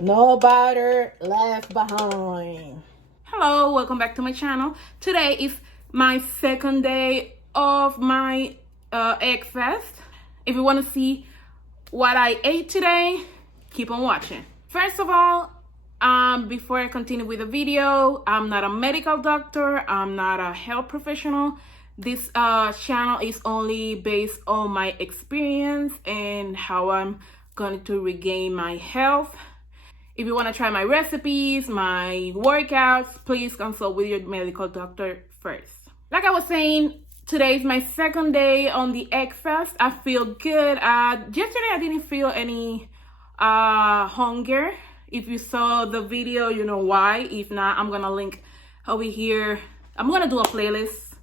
No butter left behind. Hello, welcome back to my channel. Today is my second day of my Eggfast. If you want to see what I ate today, keep on watching. First of all, before I continue with the video, I'm not a medical doctor. I'm not a health professional. This channel is only based on my experience and how I'm going to regain my health. If you want to try my recipes, my workouts, please consult with your medical doctor first. Like I was saying, today is my second day on the Eggfast. I feel good. Yesterday I didn't feel any hunger. If you saw the video, you know why. If not, I'm gonna link over here. I'm gonna do a playlist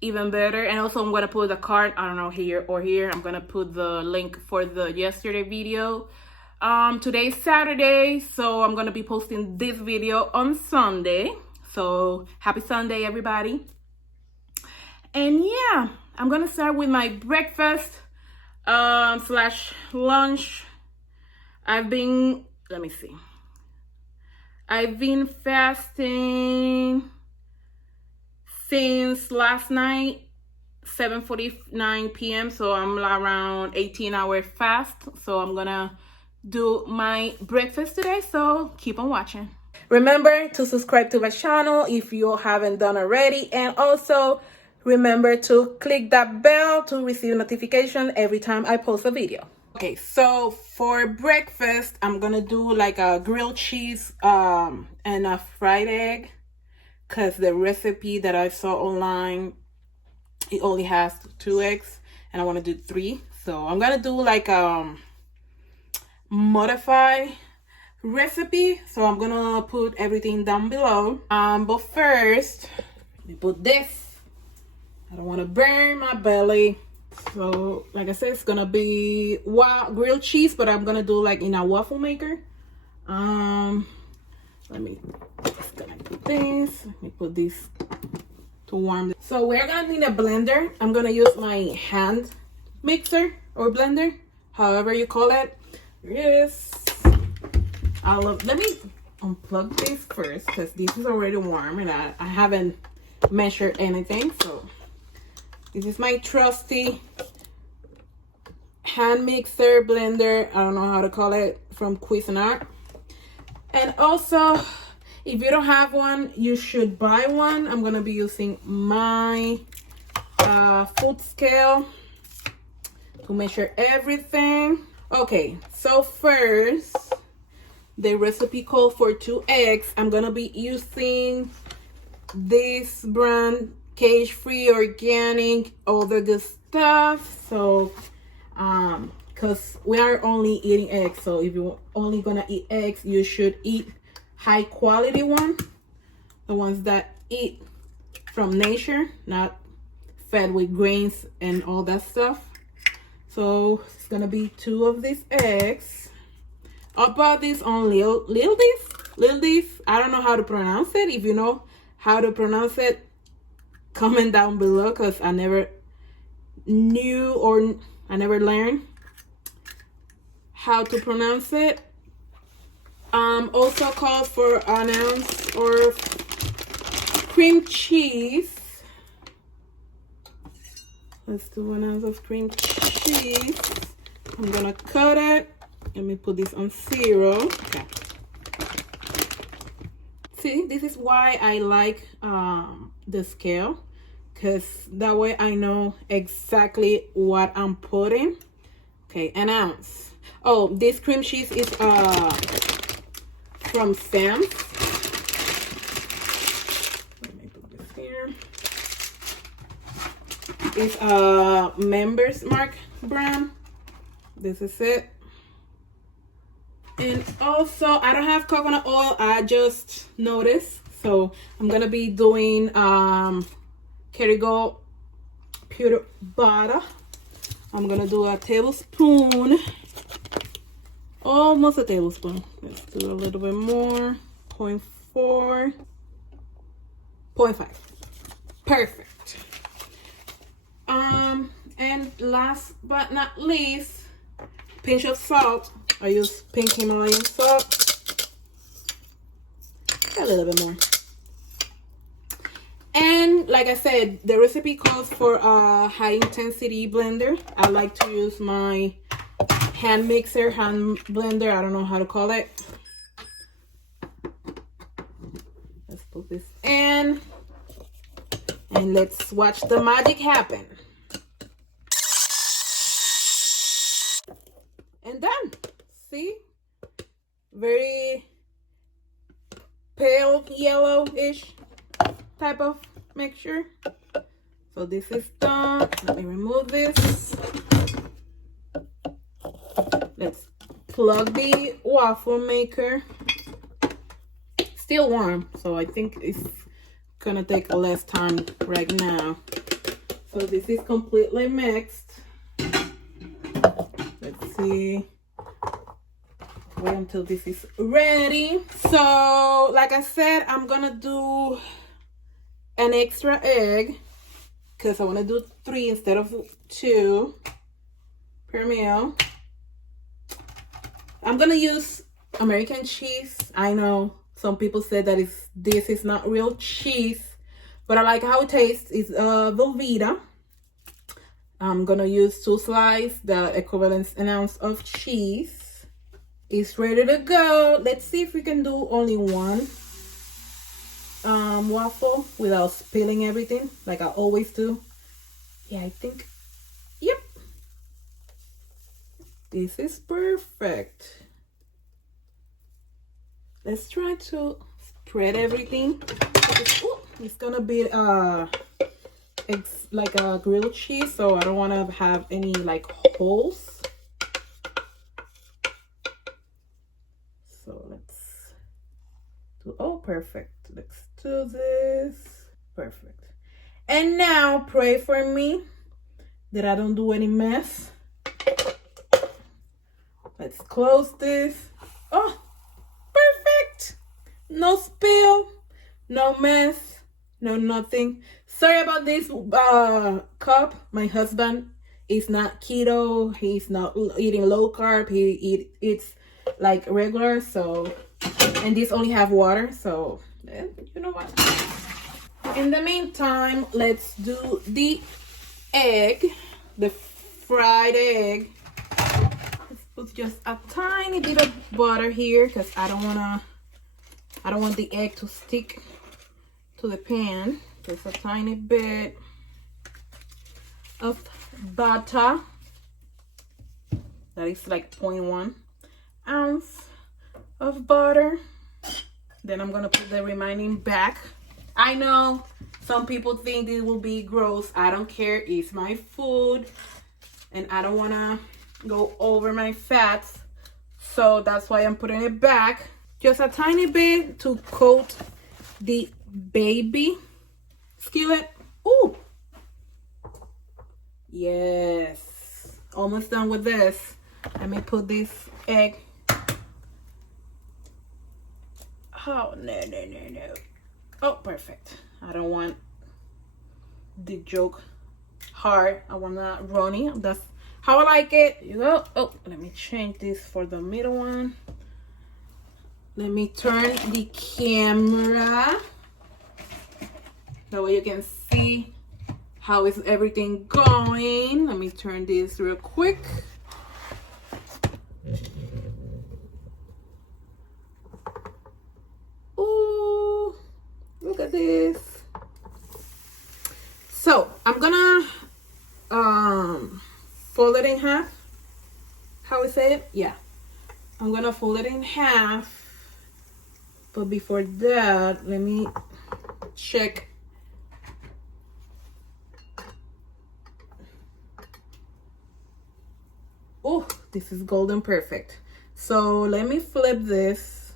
even better, and also I'm gonna put the card, I don't know, here or here. I'm gonna put the link for the yesterday video. Today's Saturday, so I'm gonna be posting this video on Sunday. So happy Sunday, everybody. And yeah, I'm gonna start with my breakfast slash lunch. I've been fasting since last night, 7:49 p.m. So I'm around 18-hour fast. So I'm gonna do my breakfast today, so keep on watching. Remember to subscribe to my channel if you haven't done already, and also remember to click that bell to receive notification every time I post a video. Okay, so for breakfast I'm gonna do like a grilled cheese and a fried egg, because the recipe that I saw online, it only has 2 eggs and I want to do 3. So I'm gonna do like modify recipe, so I'm gonna put everything down below. But first we put this. I don't want to burn my belly, so like I said, it's gonna be grilled cheese, but I'm gonna do like in a waffle maker. Let me put this to warm. So we're gonna need a blender. I'm gonna use my hand mixer or blender, however you call it. Yes, let me unplug this first, because this is already warm and I haven't measured anything. So this is my trusty hand mixer blender, I don't know how to call it, from Cuisinart. And also, if you don't have one, you should buy one. I'm gonna be using my food scale to measure everything. Okay, so first, the recipe called for 2 eggs. I'm gonna be using this brand, cage-free, organic, all the good stuff. So, because we are only eating eggs, so if you're only gonna eat eggs, you should eat high quality one, the ones that eat from nature, not fed with grains and all that stuff. So it's gonna be 2 of these eggs. I bought this on Lil Beef. I don't know how to pronounce it. If you know how to pronounce it, comment down below, because I never knew, or I never learned how to pronounce it. Also called for 1 ounce or cream cheese. Let's do 1 ounce of cream cheese. I'm gonna cut it. Let me put this on 0. Okay. See, this is why I like the scale, because that way I know exactly what I'm putting. Okay, 1 ounce. Oh, this cream cheese is from Sam's. Let me put this here. It's a Members Mark brand. This is it. And also, I don't have coconut oil. I just noticed, so I'm gonna be doing Kerrygold pure butter. I'm gonna do a tablespoon, almost a tablespoon. Let's do a little bit more. 0.4, 0.5. Perfect. And last but not least, pinch of salt. I use pink Himalayan salt. little bit more. And like I said, the recipe calls for a high intensity blender. I like to use my hand blender. I don't know how to call it. Let's put this in and let's watch the magic happen. And done. See? Very pale yellowish type of mixture. So this is done. Let me remove this. Let's plug the waffle maker. Still warm, so I think it's gonna take less time right now. So this is completely mixed. Let's see. Wait until this is ready. So like I said, I'm gonna do an extra egg because I want to do 3 instead of 2 per meal. I'm gonna use American cheese. I know some people said that this is not real cheese, but I like how it tastes. It's Velveeta. I'm gonna use 2 slices, the equivalent an ounce of cheese. It's ready to go. Let's see if we can do only 1 waffle without spilling everything like I always do. Yeah, I think, yep, this is perfect. Let's try to spread everything. It's gonna be it's like a grilled cheese, so I don't want to have any like holes. So let's do, oh, perfect. Let's do this. Perfect. And now pray for me that I don't do any mess. Let's close this. Oh, perfect. No spill, no mess, no nothing. Sorry about this cup. My husband is not keto. He's not eating low carb. He eats like regular. So, and these only have water. So, you know what? In the meantime, let's do the egg, the fried egg. Let's put just a tiny bit of butter here because I don't want the egg to stick to the pan. Just a tiny bit of butter. That is like 0.1 ounce of butter. Then I'm gonna put the remaining back. I know some people think it will be gross. I don't care. It's my food and I don't wanna go over my fats. So that's why I'm putting it back. Just a tiny bit to coat the baby skillet. Ooh. Yes. Almost done with this. Let me put this egg. Oh, no. Oh, perfect. I don't want the yolk hard. I want that runny. That's how I like it. You go. Oh, let me change this for the middle one. Let me turn the camera. That way you can see how is everything going. Let me turn this real quick. Ooh, look at this. So I'm gonna fold it in half. How we say it? Yeah. I'm gonna fold it in half. But before that, let me check. Oh, this is golden perfect. So let me flip this.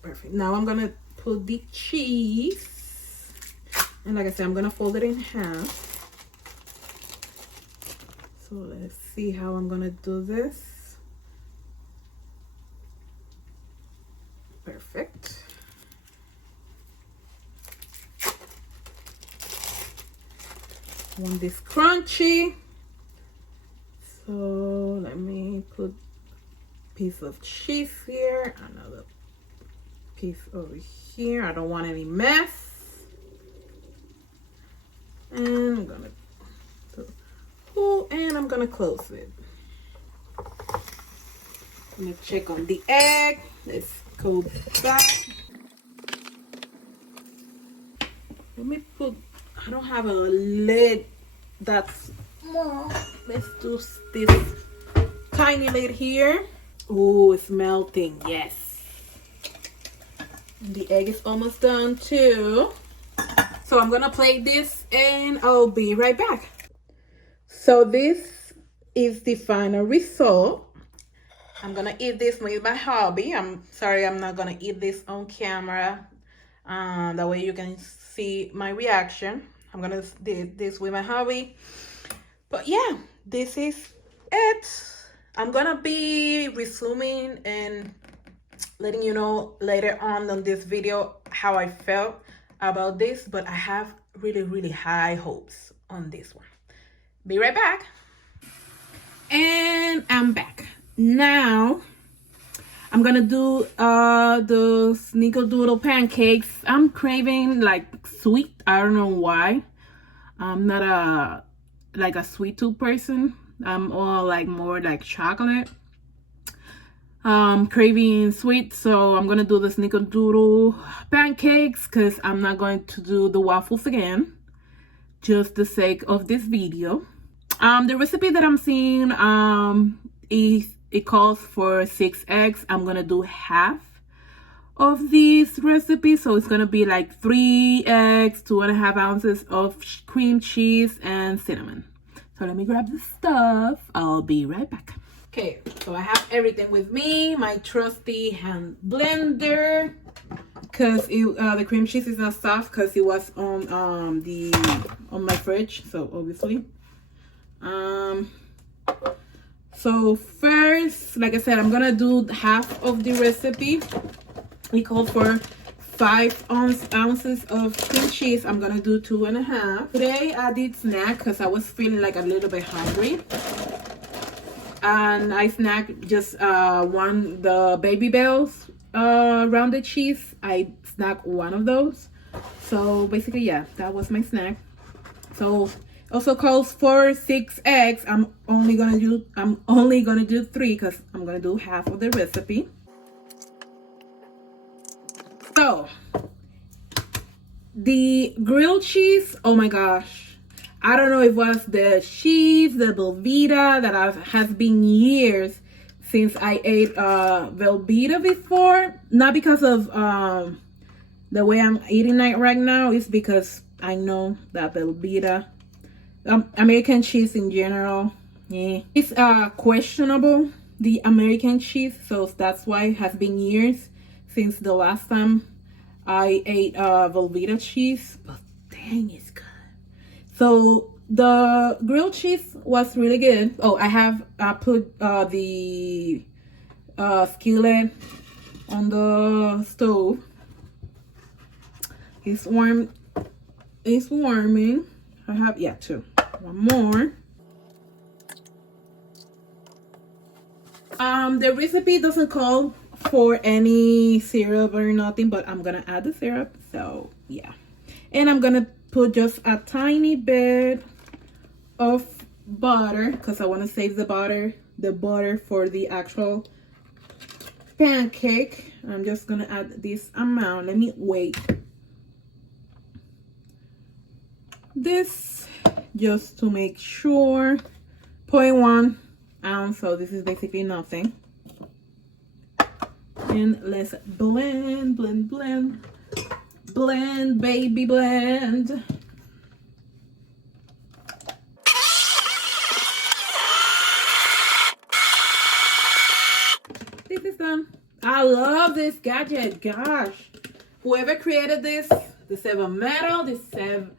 Perfect. Now I'm gonna put the cheese. And like I said, I'm gonna fold it in half. So let's see how I'm gonna do this. Perfect. Want this crunchy. So let me piece of cheese here, another piece over here. I don't want any mess. And I'm gonna pull, and I'm gonna close it. I'm gonna check on the egg. Let's go back. Let me put, I don't have a lid that's more. Let's do this tiny lid here. Oh, it's melting, yes. The egg is almost done too. So I'm gonna plate this and I'll be right back. So this is the final result. I'm gonna eat this with my hubby. I'm sorry, I'm not gonna eat this on camera. That way you can see my reaction. I'm gonna do this with my hubby. But yeah, this is it. I'm gonna be resuming and letting you know later on this video how I felt about this, but I have really high hopes on this one. Be right back. And I'm back. Now I'm gonna do the Snickerdoodle pancakes. I'm craving like sweet. I don't know why. I'm not a sweet tooth person. I'm all like more like chocolate. Craving sweet, so I'm gonna do the Snickerdoodle pancakes because I'm not going to do the waffles again, just the sake of this video. The recipe that I'm seeing, it calls for 6 eggs. I'm gonna do half of this recipe, so it's gonna be like 3 eggs, 2.5 ounces of cream cheese, and cinnamon. So let me grab the stuff. I'll be right back. Okay, so I have everything with me. My trusty hand blender, because the cream cheese is not soft because it was on my fridge. So obviously, so first, like I said, I'm gonna do half of the recipe. It calls for 5 ounces of cream cheese. I'm gonna do 2.5. Today I did snack because I was feeling like a little bit hungry, and I snacked just the Baby Bells rounded cheese. I snacked one of those. So basically, yeah, that was my snack. So also calls for 6 eggs. I'm only gonna do 3 because I'm gonna do half of the recipe. So the grilled cheese, oh my gosh, I don't know if it was the cheese, the Velveeta, that has been years since I ate Velveeta before. Not because of the way I'm eating it right now, it's because I know that Velveeta, American cheese in general, yeah, it's questionable, the American cheese. So that's why it has been years since the last time I ate Velveeta cheese. But dang, it's good. So the grilled cheese was really good. Oh, I have put the skillet on the stove. It's warm. It's warming. I have, yeah, 2. One more. The recipe doesn't call for any syrup or nothing, but I'm gonna add the syrup. So yeah, and I'm gonna put just a tiny bit of butter because I want to save the butter for the actual pancake. I'm just gonna add this amount. Let me weigh this just to make sure. 0.1 ounce, so this is basically nothing. And let's blend, baby, blend. This is done. I love this gadget. Gosh, whoever created this deserve a medal, deserve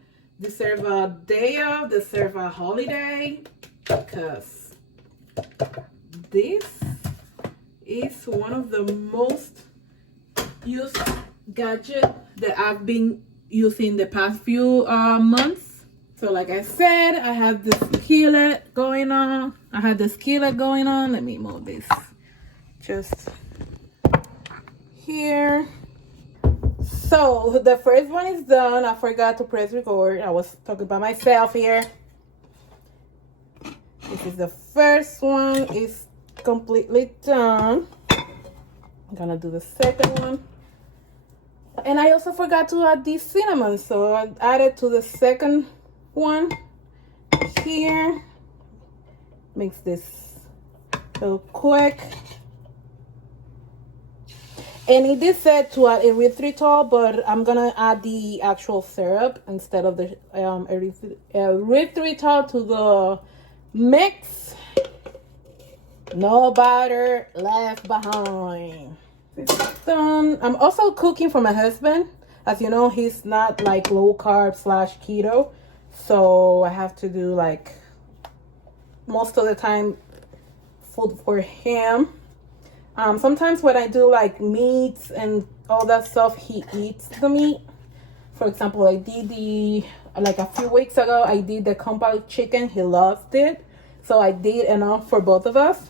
a day off, deserve a holiday, because this is one of the most used gadget that I've been using the past few months. So like I said, I have the skillet going on. Let me move this just here. So the first one is done. I forgot to press record. I was talking by myself here. This is the first one. It's completely done. I'm gonna do the second one. And I also forgot to add the cinnamon, so I added to the second one here. Mix this real quick. And it is said to add erythritol, but I'm gonna add the actual syrup instead of the erythritol to the mix. No batter left behind. It's done. I'm also cooking for my husband. As you know, he's not like low carb / keto, so I have to do like most of the time food for him. Sometimes when I do like meats and all that stuff, he eats the meat. For example, I did like a few weeks ago, I did the compound chicken. He loved it, so I did enough for both of us.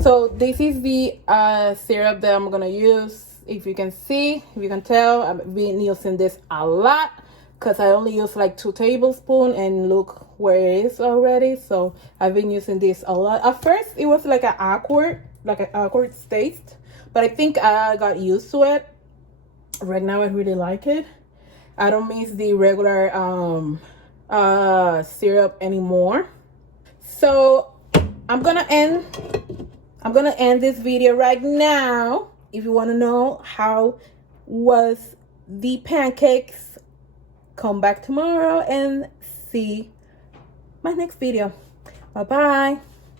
So this is the syrup that I'm gonna use. If you can see, if you can tell, I've been using this a lot because I only use like 2 tablespoons, and look where it is already. So I've been using this a lot. At first it was like an awkward taste, but I think I got used to it. Right now I really like it. I don't miss the regular syrup anymore. So I'm gonna end this video right now. If you want to know how was the pancakes, come back tomorrow and see my next video. Bye bye.